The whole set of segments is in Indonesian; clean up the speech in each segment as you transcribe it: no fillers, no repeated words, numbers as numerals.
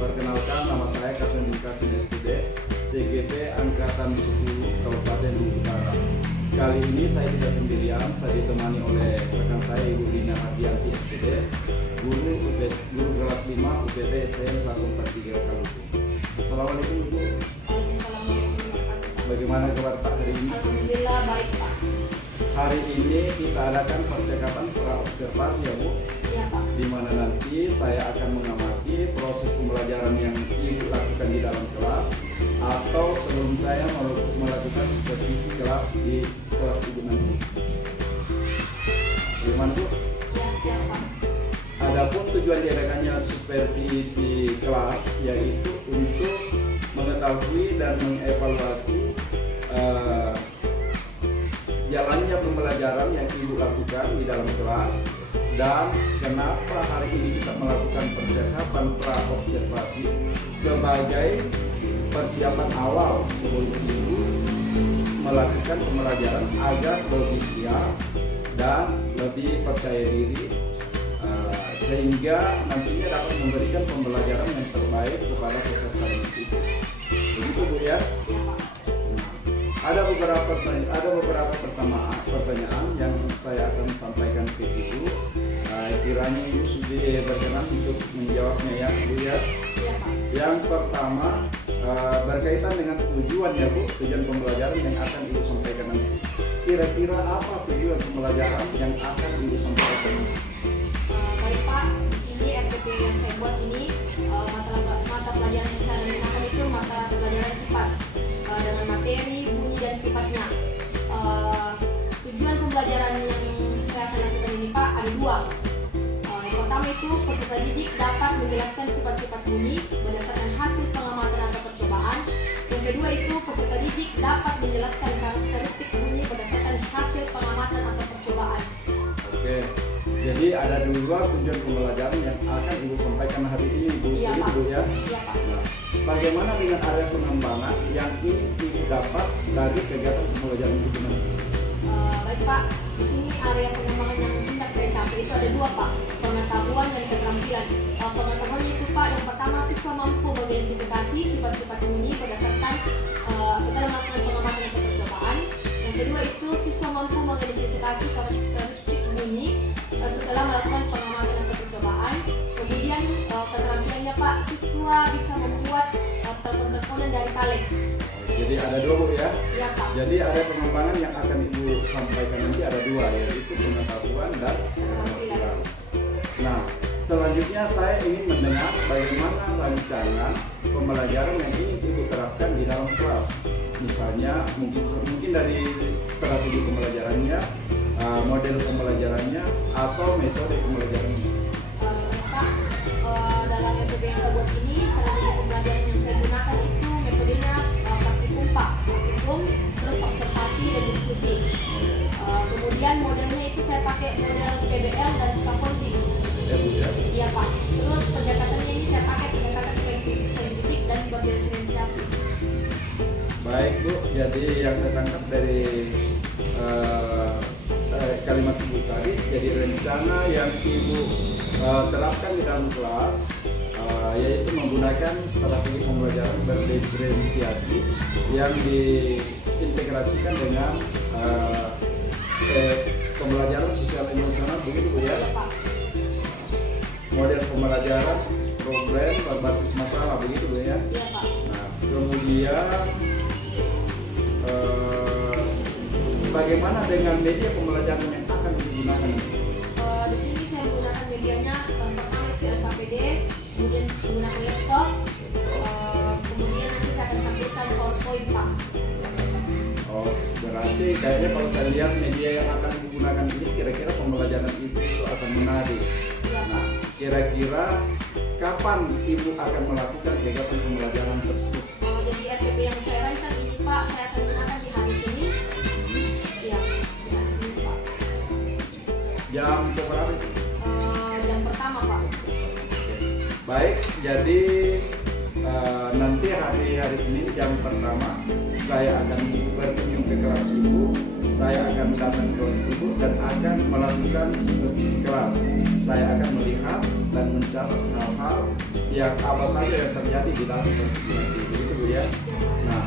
Perkenalkan, nama saya Kasmen Kasim SPD, CGP Angkatan 10 Kabupaten Luwu Utara. Kali ini saya tidak sendirian, saya ditemani oleh rekan saya Ibu Lina Hadianti SPD, guru kelas 5 UPT STM 143 Kaluku. Assalamualaikum Ibu. Bagaimana kabar Pak hari ini? Alhamdulillah baik Pak. Hari ini kita adakan percakapan pra-observasi ya Bu, Iya Pak. di mana nanti saya akan mengamati proses pembelajaran yang Ibu lakukan di dalam kelas atau sebelum saya melakukan supervisi kelas di kelas Ibu nanti. Bagaimana Bu? Ya siap Pak. Adapun tujuan diadakannya supervisi kelas yaitu untuk mengetahui dan mengevaluasi jalannya pembelajaran yang Ibu lakukan di dalam kelas dan kenapa hari ini kita melakukan percakapan pra-observasi sebagai persiapan awal sebelum Ibu melakukan pembelajaran agar lebih siap dan lebih percaya diri sehingga nantinya dapat memberikan pembelajaran yang terbaik kepada peserta didik. Begitu Bu ya? Iya Pak. Ada beberapa pertanyaan yang saya akan sampaikan ke Ibu. Kiranya Ibu sudah berkenan untuk menjawabnya ya Bu ya. Iya Pak. Yang pertama berkaitan dengan tujuan ya Bu, tujuan pembelajaran yang akan Ibu sampaikan nanti. Kira-kira apa tujuan pembelajaran yang akan Ibu sampaikan? Baik Pak, di sini RPP yang saya buat ini mata pelajaran yang saya gunakan itu mata pelajaran IPAS dengan materi, bunyi dan sifatnya. Tujuan pembelajaran yang saya akan lakukan ini Pak ada dua. Yang pertama itu peserta didik dapat menjelaskan sifat-sifat bunyi berdasarkan hasil pengamatan atau percobaan. Yang kedua itu peserta didik dapat menjelaskan karakteristik bunyi berdasarkan hasil pengamatan atau percobaan. Oke, jadi ada dua tujuan pembelajaran yang akan Ibu sampaikan hari ini Bu. Iya, Begitu Pak. Bu ya. Iya Pak. Nah, bagaimana dengan area pengembangan yang ingin Ibu dapat dari kegiatan pembelajaran Ibu nanti? Baik Pak, di sini area pengembangan yang hendak saya capai itu ada dua Pak, pengetahuan dan keterampilan. Pengetahuan itu Pak, yang pertama siswa mampu mengidentifikasi sifat-sifat bunyi berdasarkan setelah melakukan pengamatan atau percobaan. Yang kedua itu siswa mampu mengidentifikasi karakteristik bunyi setelah melakukan pengamatan atau percobaan. Kemudian keterampilannya Pak, siswa bisa membuat telepon-teleponan dari kaleng. Jadi ada dua Bu ya. Iya Pak. Jadi ada pengembangan yang akan Ibu sampaikan nanti ada dua, yaitu pengetahuan dan keterampilan. Nah, selanjutnya saya ingin mendengar bagaimana rancangan pembelajaran yang ingin Ibu terapkan di dalam kelas. Misalnya mungkin dari strategi pembelajarannya, model pembelajarannya, atau metode pembelajarannya. Pak, dalam metode yang saya buat ini, strategi pembelajaran yang saya gunakan itu metodenya praktikum Pak, praktikum, terus observasi dan diskusi. Kemudian modelnya itu saya pakai model PBL dan scaffolding. Ya Bu ya. Iya Pak. Terus pendekatannya ini saya pakai pendekatan saintifik dan berdiferensiasi. Baik Bu, jadi yang saya tangkap dari kalimat Ibu tadi, jadi rencana yang Ibu terapkan di dalam kelas yaitu menggunakan strategi pembelajaran berdiferensiasi yang diintegrasikan dengan pembelajaran sosial emosional, begitu Bu ya. Iya Pak. Model pembelajaran problem berbasis masalah, begitu Bu ya. Iya Pak. Nah, kemudian bagaimana dengan media pembelajaran yang akan digunakan? Di sini saya menggunakan medianya pertama itu LKPD, kemudian menggunakan laptop, kemudian nanti saya akan tampilkan PowerPoint Pak. Oh, berarti kayaknya kalau saya lihat media yang akan digunakan ini kira-kira pembelajaran itu akan menarik. Iya Pak. Nah, kira-kira kapan Ibu akan melakukan kegiatan pembelajaran tersebut? Kalau jadi RPP yang saya rancang ini Pak, saya akan gunakan di hari Senin. Iya, di hari Senin Pak. Jam berapa itu? Jam pertama Pak. Baik, jadi nanti hari Senin jam pertama saya akan berkunjung ke kelas Ibu. Saya akan datang ke kelas Ibu dan akan melakukan supervisi kelas. Saya akan melihat dan mencatat hal-hal yang apa saja yang terjadi di dalam proses nanti, begitu Bu ya. Nah,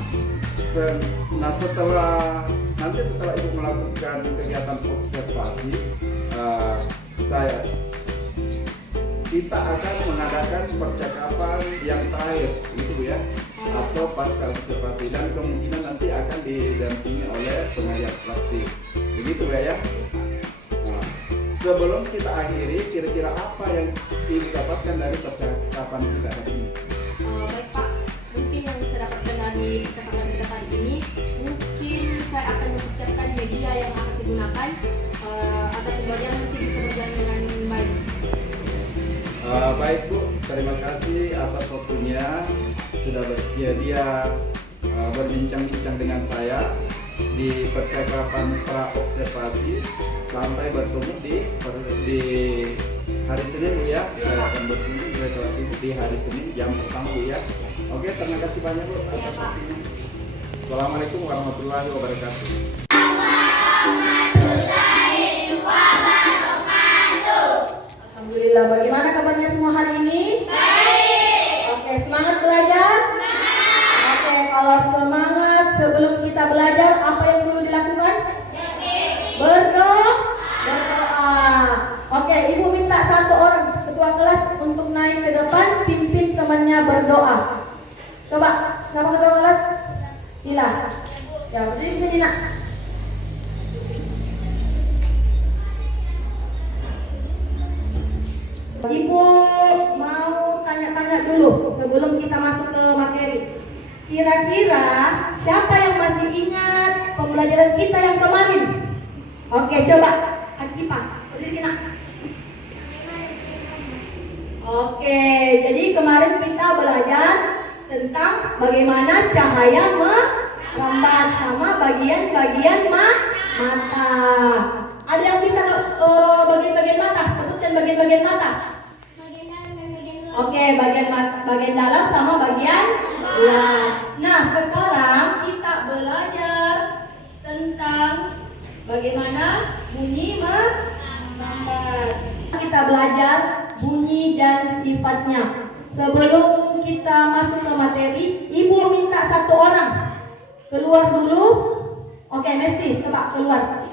setelah Ibu melakukan kegiatan observasi, kita akan mengadakan percakapan yang terakhir, gitu Bu ya, atau pasca observasi, dan kemungkinan nanti akan didampingi oleh pengajar praktik, begitu Bu ya. Nah, sebelum kita akhiri, kira-kira apa yang Ibu dapatkan dari percakapan kita hari ini? Baik Pak, mungkin yang saya dapatkan dari percakapan kita kali ini, mungkin saya akan mempersiapkan media yang akan saya gunakan agar pembelajaran nanti bisa berjalan dengan baik. Baik Bu, terima kasih atas waktunya sudah bersedia berbincang-bincang dengan saya di percakapan pra-observasi. Sampai bertemu di hari Senin Bu ya. Saya akan bertemu di hari Senin jam pertama Bu ya. Oke, terima kasih banyak Bu atas waktunya. Assalamualaikum warahmatullahi wabarakatuh. Alhamdulillah, bagaimana kabarnya semua hari ini? Baik. Oke, semangat belajar? Semangat. Oke, kalau semangat sebelum kita belajar, apa yang perlu dilakukan? Berdoa. Oke, Ibu minta satu orang ketua kelas untuk naik ke depan, pimpin temannya berdoa. Coba, siapa ketua kelas? Sila. Ya, berdiri di sini nak. Ibu mau tanya-tanya dulu sebelum kita masuk ke materi. Kira-kira siapa yang masih ingat pembelajaran kita yang kemarin? Oke, coba Akifah, berdiri nak. Oke, jadi kemarin kita belajar tentang bagaimana cahaya merambat sama bagian-bagian mata. Ada yang bisa bagian-bagian mata? Sebutkan bagian-bagian mata. Oke, bagian dalam sama bagian luar. Nah, sekarang kita belajar tentang bagaimana bunyi merambat. Kita belajar bunyi dan sifatnya. Sebelum kita masuk ke materi, Ibu minta satu orang keluar dulu. Oke, Messi, coba keluar.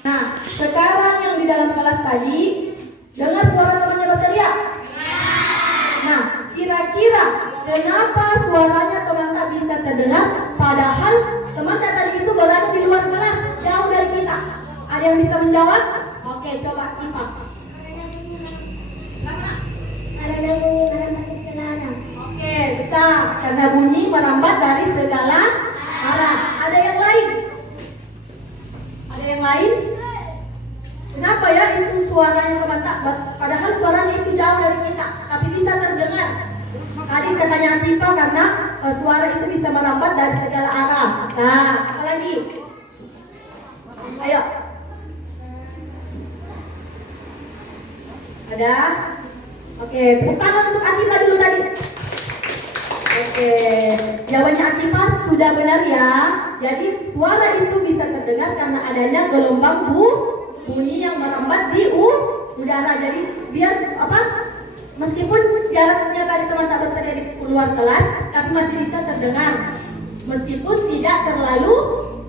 Nah, sekarang yang di dalam kelas tadi dengar suara temannya berteriak. Nah, kira-kira kenapa suaranya teman tak bisa terdengar padahal teman tak tadi itu berada di luar kelas, jauh dari kita? Ada yang bisa menjawab? Oke, coba Ipa. Karena bunyi merambat di segala arah. Oke, bisa. Karena bunyi merambat dari segala arah. Ada yang lain? Ada yang lain? Kenapa ya itu suaranya teman tak? Padahal suaranya itu jauh dari kita, tapi bisa terdengar. Tadi katanya Atifa karena suara itu bisa merambat dari segala arah. Nah, apa lagi? Ayo. Ada? Oke, tepuk tangan untuk Atifa dulu tadi. Oke, jawabannya Atifa sudah benar ya. Jadi suara itu bisa terdengar karena adanya gelombang bunyi yang merambat di udara. Jadi biar apa? Meskipun jaraknya tadi teman tak berada di luar kelas, tapi masih bisa terdengar. Meskipun tidak terlalu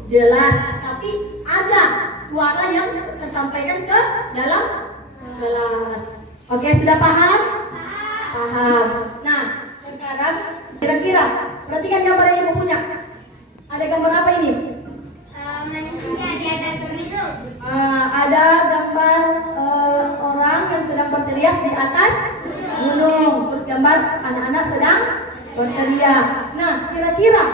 jelas, tapi ada suara yang tersampaikan ke dalam kelas. Oke, sudah paham? Paham. Nah, sekarang kira-kira perhatikan gambar yang Ibu punya. Ada gambar apa ini? Manusia di atas gunung. Ada gambar orang yang sedang berteriak di atas gunung. Terus gambar anak-anak sedang berteriak. Nah, kira-kira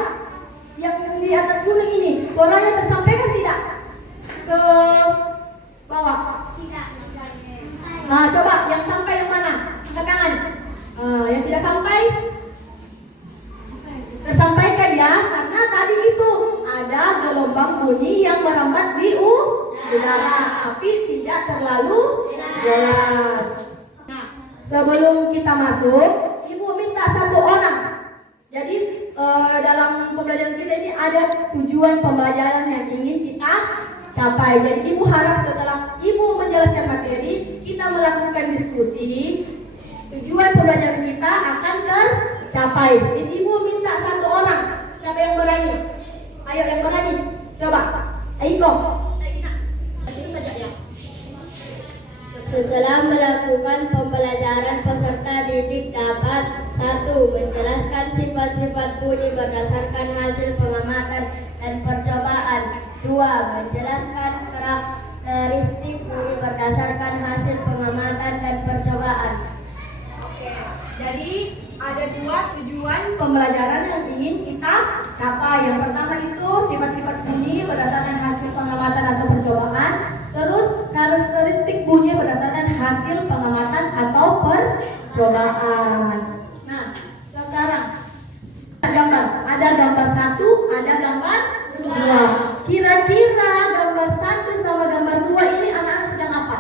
yang di atas gunung ini suaranya tersampaikan tidak ke bawah? Tidak. Nah, coba yang sampai yang mana? Angkat tangan. Yang tidak sampai? Tersampaikan ya, karena tadi itu ada gelombang bunyi yang merambat di udara, tapi tidak terlalu jelas. Nah, sebelum kita masuk, Ibu minta satu orang. Jadi dalam pembelajaran kita ini ada tujuan pembelajaran yang ingin kita capai. Jadi Ibu harap setelah menjelaskan materi, kita melakukan diskusi, tujuan pembelajaran kita akan tercapai. Ibu minta satu orang, siapa yang berani? Ayo yang berani, coba. Aiko. Itu saja ya. Setelah melakukan pembelajaran, peserta didik dapat 1. Menjelaskan sifat-sifat bunyi berdasarkan hasil pengamatan dan percobaan. 2. Menjelaskan karakteristik bunyi berdasarkan hasil pengamatan dan percobaan. Oke, jadi ada 2 tujuan pembelajaran yang ingin kita capai. Yang pertama itu sifat-sifat bunyi berdasarkan hasil pengamatan atau percobaan. Terus karakteristik bunyi berdasarkan hasil pengamatan atau percobaan. Nah, sekarang ada gambar 1, ada gambar 2. Kira-kira gambar 1 sama gambar 2 ini anak-anak sedang apa?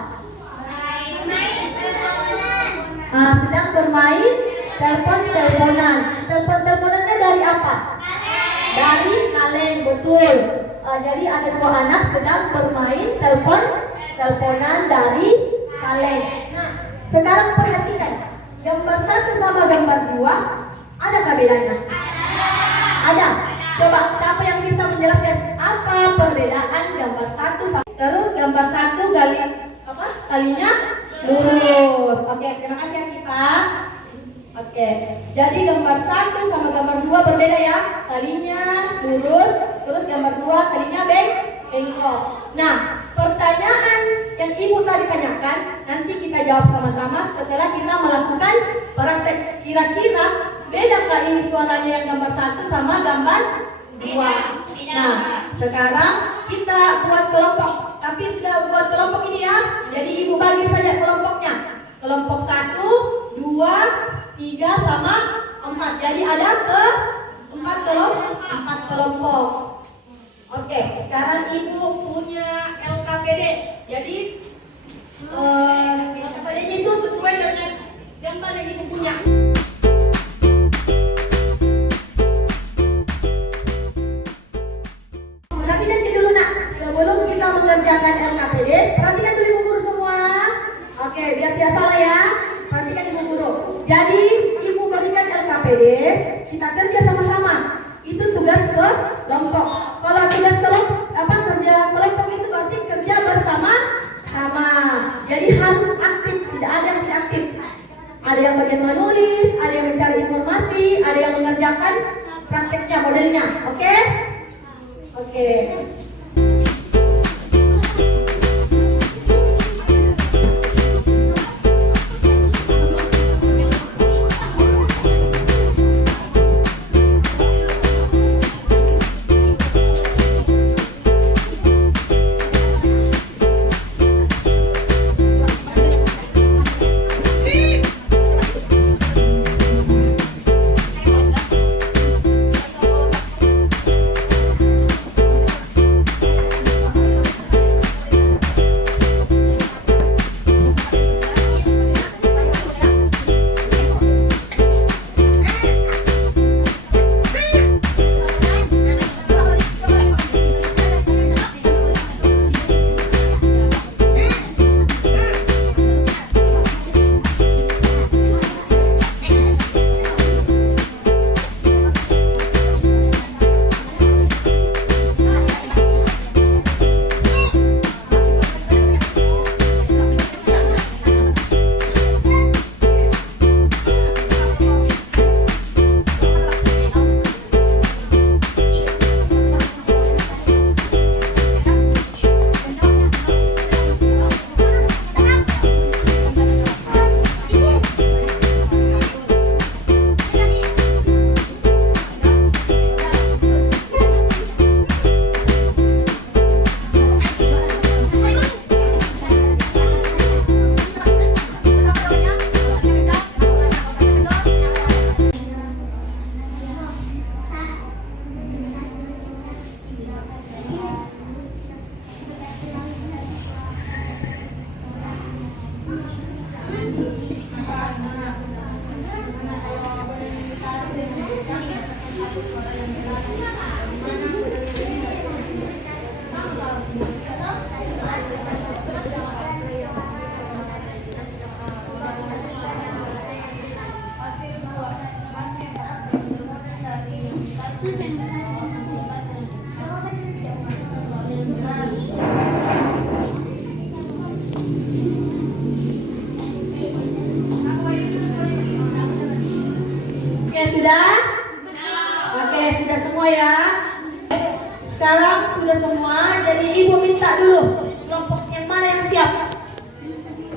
Sedang bermain telepon-teleponan. Telepon-teleponannya dari apa? Dari kaleng, betul. Jadi ada 2 anak sedang bermain telepon-teleponan dari kaleng. Nah, sekarang perhatikan gambar 1 sama gambar 2, adakah bedanya? Ada. Coba siapa yang bisa menjelaskan apa perbedaan gambar 1 sama? Terus gambar 1 kalinya lurus. Oke, terima kasih ya kita. Oke, jadi gambar 1 sama gambar 2 berbeda ya. Kalinya lurus, terus gambar 2 kalinya bengkok. Nah, pertanyaan yang ibu tadi tanyakan nanti kita jawab sama-sama setelah kita melakukan praktek. Kira-kira bedakah ini suaranya yang gambar 1 sama gambar 2? Nah, sekarang kita buat kelompok. Tapi sudah buat kelompok ini ya. Jadi ibu bagi saja kelompoknya. Kelompok 1, 2, 3 sama 4. Jadi ada 4 kelompok. Oke, sekarang ibu punya LKPD. Jadi LKPD itu sesuai dengan gambar yang ibu punya. Perhatikan dulu nak, sebelum kita mengerjakan LKPD, perhatikan dulu ibu guru semua. Oke, biar tidak salah ya. Perhatikan ibu guru. Jadi ibu berikan LKPD, kita kerja sama-sama. Itu tugas kelompok. Kalau tugas kerja kelompok itu berarti kerja bersama-sama. Jadi harus aktif, tidak ada yang tidak aktif. Ada yang bagian menulis, ada yang mencari informasi, ada yang mengerjakan prakteknya, modelnya. Oke? Oke. semua ya. Sekarang sudah semua, jadi ibu minta dulu kelompok yang mana yang siap.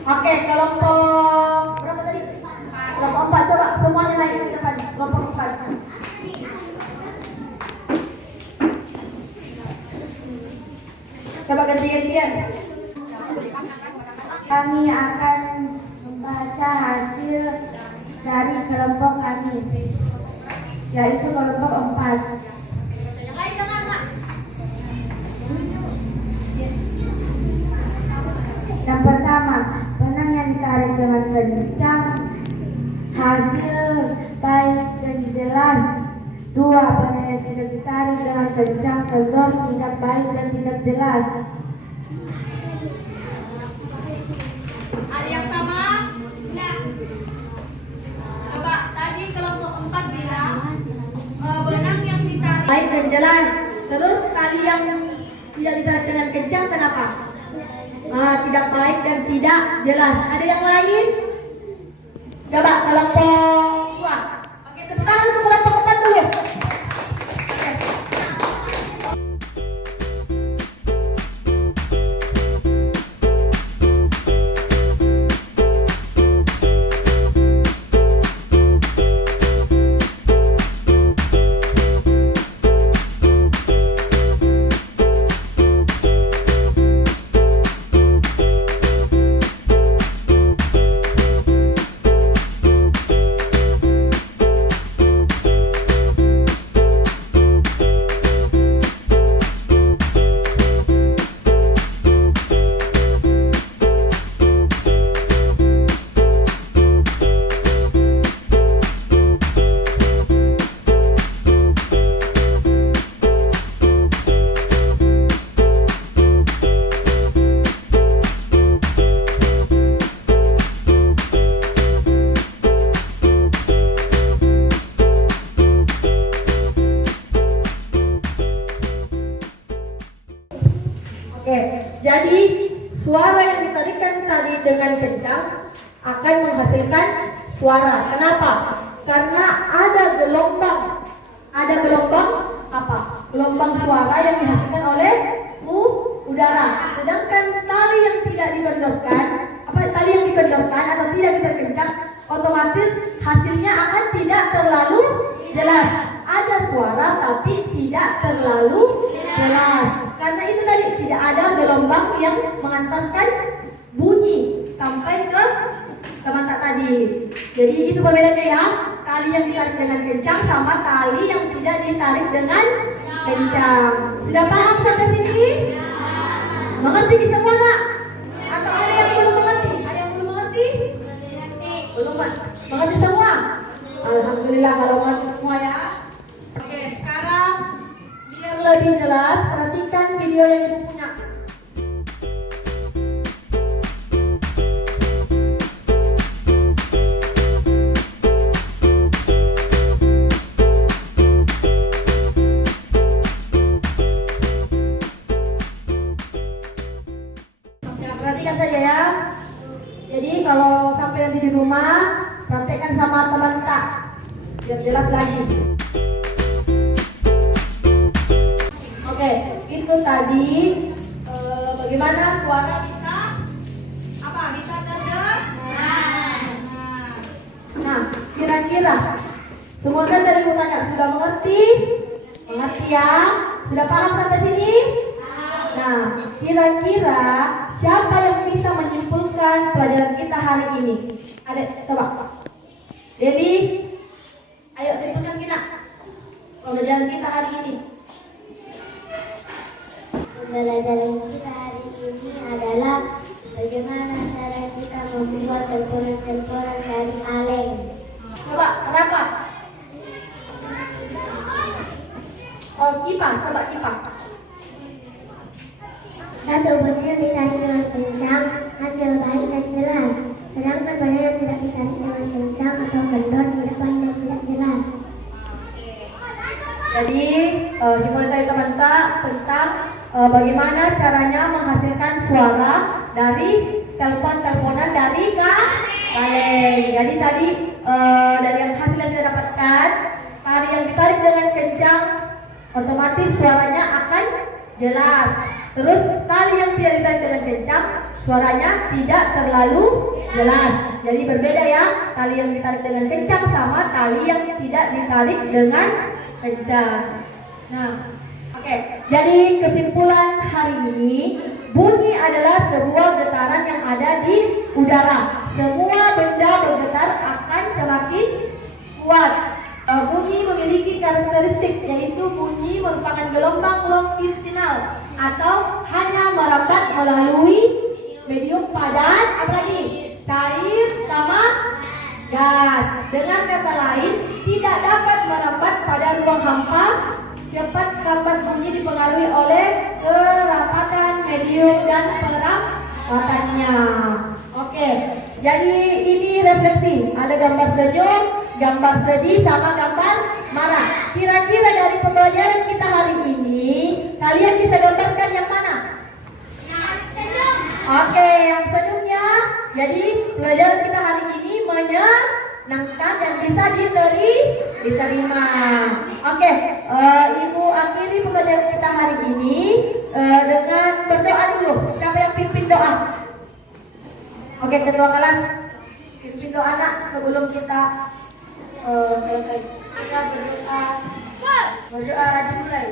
Oke, kelompok berapa tadi? Kelompok 4, coba semuanya naik ke depan. Kelompok 4. Coba ganti-gantian. Kami akan membaca hasil dari kelompok kami, yaitu kelompok 4. Yang lain jangan, Nak. Yang pertama, benang yang ditarik dengan kencang, hasil baik dan jelas. 2, benang yang tidak ditarik dengan kencang, kendor, tidak baik dan tidak jelas. Ada yang sama? Nah. Coba tadi kelompok 4 bilang benang yang ditarik Baik dan jelas. Terus tali yang tidak ditarik dengan kencang kenapa? Tidak baik dan tidak jelas. Ada yang lain? Coba kelompok 2. Oke, tepuk tangan untuk kelompok 4 dulu. Oke. Oke, jadi suara yang ditarikkan tadi dengan kencang akan menghasilkan suara. Kenapa? Karena ada gelombang. Ada gelombang apa? Gelombang suara yang dihasilkan oleh udara. Sedangkan tali yang tidak dikendorkan, tali yang dikendorkan atau tidak ditarik kencang, otomatis hasilnya akan tidak terlalu jelas. Ada suara tapi tidak terlalu jelas. Karena itu tadi tidak ada gelombang yang mengantarkan bunyi sampai ke mata tadi. Jadi itu perbedaannya ya. Tali yang ditarik dengan kencang sama tali yang tidak ditarik dengan kencang. Sudah paham sampai sini? Mengerti di semua nak? Atau ada yang belum mengerti? Ada yang belum mengerti? Belum mengerti semua? Alhamdulillah kalau mengerti semua ya. Oke, sekarang biar lebih jelas, perhatikan video yang ibu punya. Perhatikan saja ya. Jadi kalau sampai nanti di rumah, praktekkan sama teman tak, biar jelas lagi. Oke, itu tadi bagaimana suara bisa apa? Bisa terdengar? Nah, kira-kira semua kan dari rumahnya sudah mengerti? Mengerti ya? Sudah paham sampai sini? Nah, kira-kira siapa yang bisa menyimpulkan pelajaran kita hari ini? Adek, coba. Deli, ayo simpulkan kita pelajaran kita hari ini. Pembelajaran kita hari ini adalah bagaimana cara kita membuat teleponan dari kaleng. Coba, kenapa? Oh, kipa, coba kipa. Satu, benang yang ditarik dengan kencang, hasil baik dan jelas. Sedangkan benang yang tidak ditarik dengan kencang atau kendor, tidak baik dan tidak jelas. Jadi, simpulan dari teman-teman tentang bagaimana caranya menghasilkan suara dari teleponan dari kaleng. Jadi tadi dari yang hasil yang kita dapatkan, tali yang ditarik dengan kencang otomatis suaranya akan jelas. Terus tali yang tidak ditarik dengan kencang, suaranya tidak terlalu jelas. Jadi berbeda ya, tali yang ditarik dengan kencang sama tali yang tidak ditarik dengan kencang. Nah, oke. Jadi kesimpulan hari ini, bunyi adalah sebuah getaran yang ada di udara. Semua benda bergetar akan semakin kuat. Bunyi memiliki karakteristik, yaitu bunyi merupakan gelombang longitudinal atau hanya merambat melalui medium padat, apalagi cair sama gas. Dengan kata lain, tidak dapat merambat pada ruang hampa. Cepat lambat bunyi dipengaruhi oleh kerapatan medium dan perampatannya. Oke, jadi ini refleksi. Ada gambar senyum, gambar sedih, sama gambar marah. Kira-kira dari pembelajaran kita hari ini, kalian bisa gambarkan yang mana? Oke, yang senyumnya. Jadi pelajaran kita hari ini menyenangkan dan bisa diterima. Oke, Ibu akhiri pembelajaran kita hari ini dengan berdoa dulu. Siapa yang pimpin doa? Oke, ketua kelas pimpin doa nak sebelum kita selesai. Kita berdoa dimulai.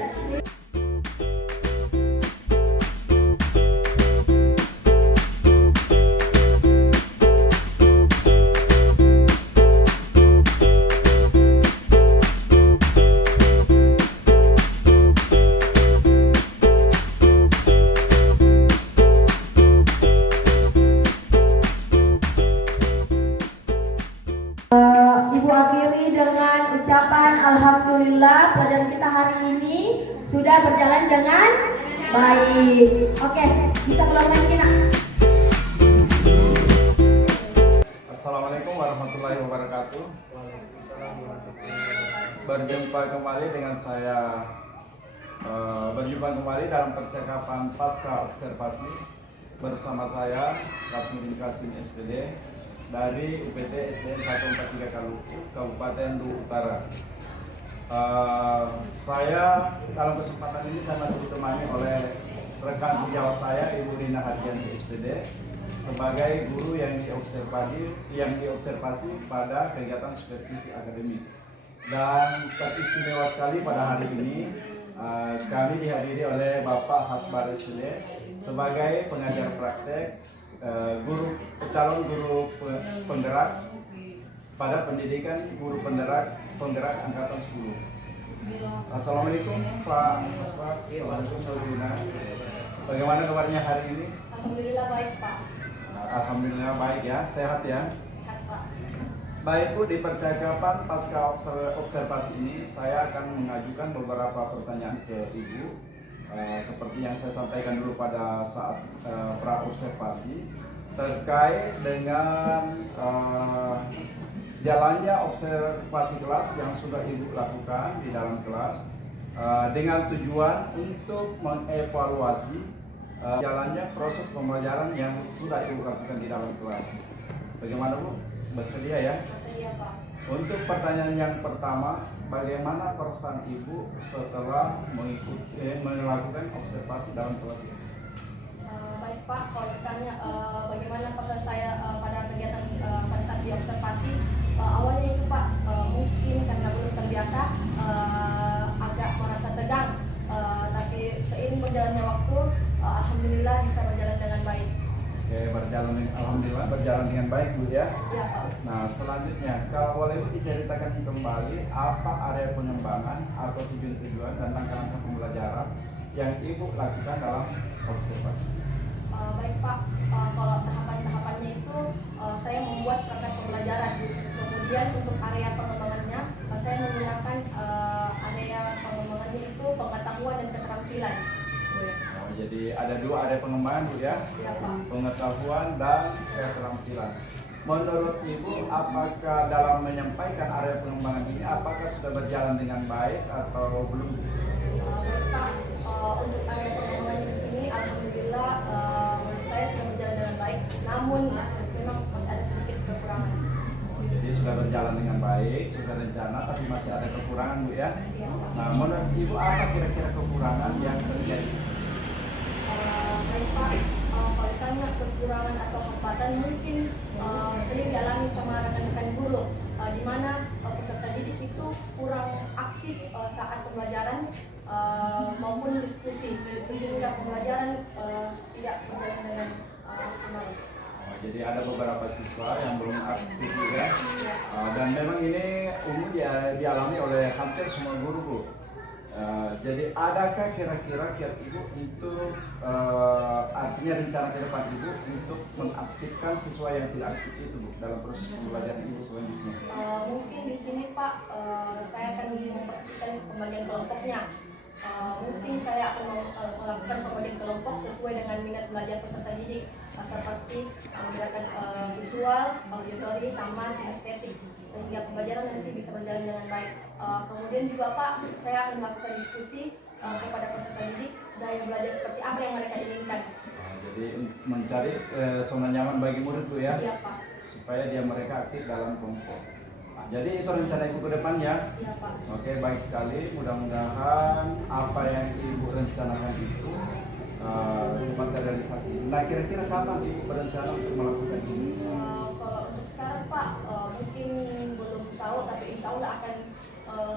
Ibu akhiri dengan ucapan alhamdulillah, pelajaran kita hari ini sudah berjalan dengan baik. Oke, bisa keluar main Kina. Assalamualaikum warahmatullahi wabarakatuh. Berjumpa kembali dengan saya. Berjumpa kembali dalam percakapan pasca observasi bersama saya Kasmudin Kasim SPD dari UPT SDN 143 Kaluku, Kabupaten Luwu Utara. Saya dalam kesempatan ini saya masih ditemani oleh rekan sejawat saya Ibu Rina Hardianti SPD sebagai guru yang diobservasi pada kegiatan supervisi akademik. Dan teristimewa sekali pada hari ini kami dihadiri oleh Bapak Hasbar SPD sebagai pengajar praktek calon guru penggerak pada pendidikan guru penggerak angkatan 10. Assalamualaikum Pak Hasbar. Waalaikumsalam. Bagaimana kabarnya hari ini? Alhamdulillah baik Pak. Alhamdulillah baik ya, sehat ya. Sehat Pak. Baik Bu, di percakapan pasca observasi ini saya akan mengajukan beberapa pertanyaan ke Ibu. Seperti yang saya sampaikan dulu pada saat pra-observasi terkait dengan jalannya observasi kelas yang sudah Ibu lakukan di dalam kelas dengan tujuan untuk mengevaluasi jalannya proses pembelajaran yang sudah Ibu lakukan di dalam kelas. Bagaimana Bu? Bersedia ya? Bersedia Pak. Untuk pertanyaan yang pertama, bagaimana perasaan Ibu setelah melakukan observasi dalam kelas ini? Baik Pak, kalau ditanya bagaimana perasaan saya pada kegiatan pada saat diobservasi, awalnya itu Pak mungkin karena belum terbiasa agak merasa tegang, tapi seiring berjalannya waktu, alhamdulillah bisa berjalan dengan baik. Oke, alhamdulillah berjalan dengan baik Bu ya. Iya Pak. Nah selanjutnya, kalau boleh Bu diceritakan kembali apa area pengembangan atau tujuan-tujuan dan langkah-langkah pembelajaran yang Ibu lakukan dalam observasi. Baik Pak, kalau tahapan-tahapannya itu saya membuat praktek pembelajaran. Kemudian untuk area pengembangannya, saya menggunakan area pengembangannya itu pengetahuan dan keterampilan. Oh, jadi ada dua area pengembangan Bu ya, Iya Pak. pengetahuan dan keterampilan. Menurut Ibu, apakah dalam menyampaikan area pengembangan ini, apakah sudah berjalan dengan baik atau belum? Pak, untuk area pengembangan di sini, alhamdulillah menurut saya sudah berjalan dengan baik. Namun memang masih ada sedikit kekurangan. Jadi sudah sudah berjalan dengan baik, sesuai rencana, tapi masih ada kekurangan Bu ya. Iya. Nah, menurut Ibu apa kira-kira kekurangan yang terjadi? Baik Pak, kalau ditanya kekurangan atau hambatan mungkin sering dialami sama rekan-rekan guru, di mana peserta didik itu kurang aktif saat pembelajaran maupun diskusi, sehingga pembelajaran tidak berjalan dengan maksimal. Jadi ada beberapa siswa yang belum aktif juga, dan memang ini umum dialami oleh hampir semua guru Bu. Jadi adakah kira-kira kiat Ibu untuk artinya rencana ke depan Ibu untuk mengaktifkan siswa yang tidak aktif itu Bu dalam proses pembelajaran Ibu selanjutnya? Mungkin di sini Pak, saya akan memperhatikan pembagian kelompoknya. Mungkin saya akan melakukan pembagian kelompok sesuai dengan minat belajar peserta didik, seperti menggunakan visual, auditori, sama estetik, sehingga pembelajaran nanti bisa berjalan dengan baik. Kemudian juga Pak, saya akan melakukan diskusi kepada peserta didik gaya belajar seperti apa yang mereka inginkan. Jadi mencari zona nyaman bagi murid Bu ya, Iya Pak. supaya mereka aktif dalam kelompok. Nah, jadi itu rencana Ibu ke depannya. Iya Pak. Oke, baik sekali. Mudah-mudahan apa yang Ibu rencanakan itu cepat terrealisasi. Nah, kira-kira kapan Ibu berencana untuk melakukan ini? Kalau untuk sekarang Pak, mungkin belum tahu, tapi insya Allah akan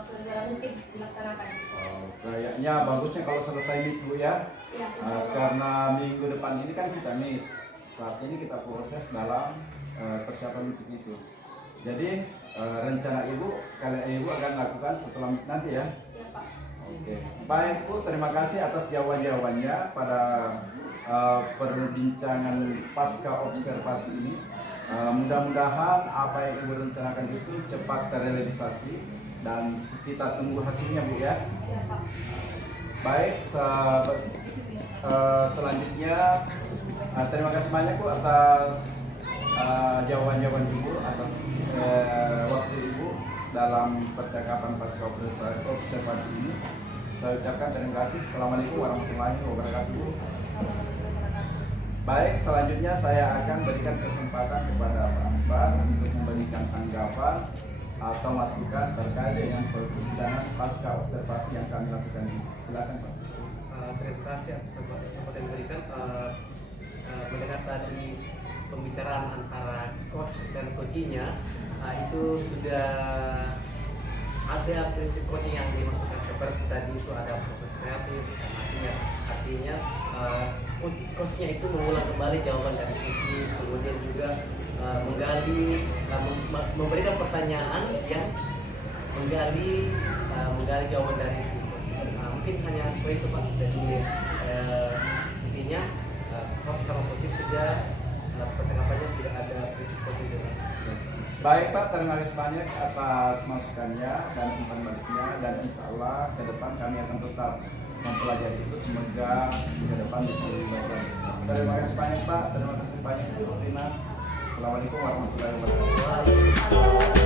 segera mungkin dilaksanakan. Kayaknya bagusnya kalau selesai meet Bu ya. Iya, insya Allah. Karena minggu depan ini kan kita meet. Saat ini kita proses dalam persiapan meeting itu. Jadi rencana Ibu, kalian Ibu akan lakukan setelah meet nanti ya. Iya Pak. Oke, baik Bu, terima kasih atas jawaban-jawabannya pada perbincangan pasca observasi ini. Mudah-mudahan apa yang Ibu rencanakan itu cepat terrealisasi dan kita tunggu hasilnya Bu ya. Iya Pak. Baik, selanjutnya terima kasih banyak Bu atas jawaban-jawaban Ibu, atas waktu Ibu dalam percakapan pasca observasi ini. Saya ucapkan terima kasih. Assalamualaikum warahmatullahi wabarakatuh. Baik, selanjutnya saya akan berikan kesempatan kepada Pak Asbar untuk memberikan tanggapan atau masukan terkait dengan perbincangan pasca observasi yang kami lakukan ini. Silakan Pak. Terima kasih atas kesempatan yang diberikan. Mendengar tadi pembicaraan antara coach dan coachingnya, itu sudah ada prinsip coaching yang dimasukkan seperti tadi itu ada proses kreatif, dan artinya coachnya itu mengulang kembali jawaban dari coaching, kemudian juga menggali, memberikan pertanyaan yang menggali jawaban dari si coaching. Mungkin hanya seperti itu Pak. Jadi intinya coach sama coaching sudah percakapannya sudah ada prinsip coaching juga. Baik Pak, terima kasih banyak atas masukannya dan umpan baliknya, dan insya Allah ke depan kami akan tetap mempelajari itu, semoga ke depan bisa lebih baik lagi. Terima kasih banyak Pak, terima kasih banyak Bu Rina. Assalamualaikum warahmatullahi wabarakatuh.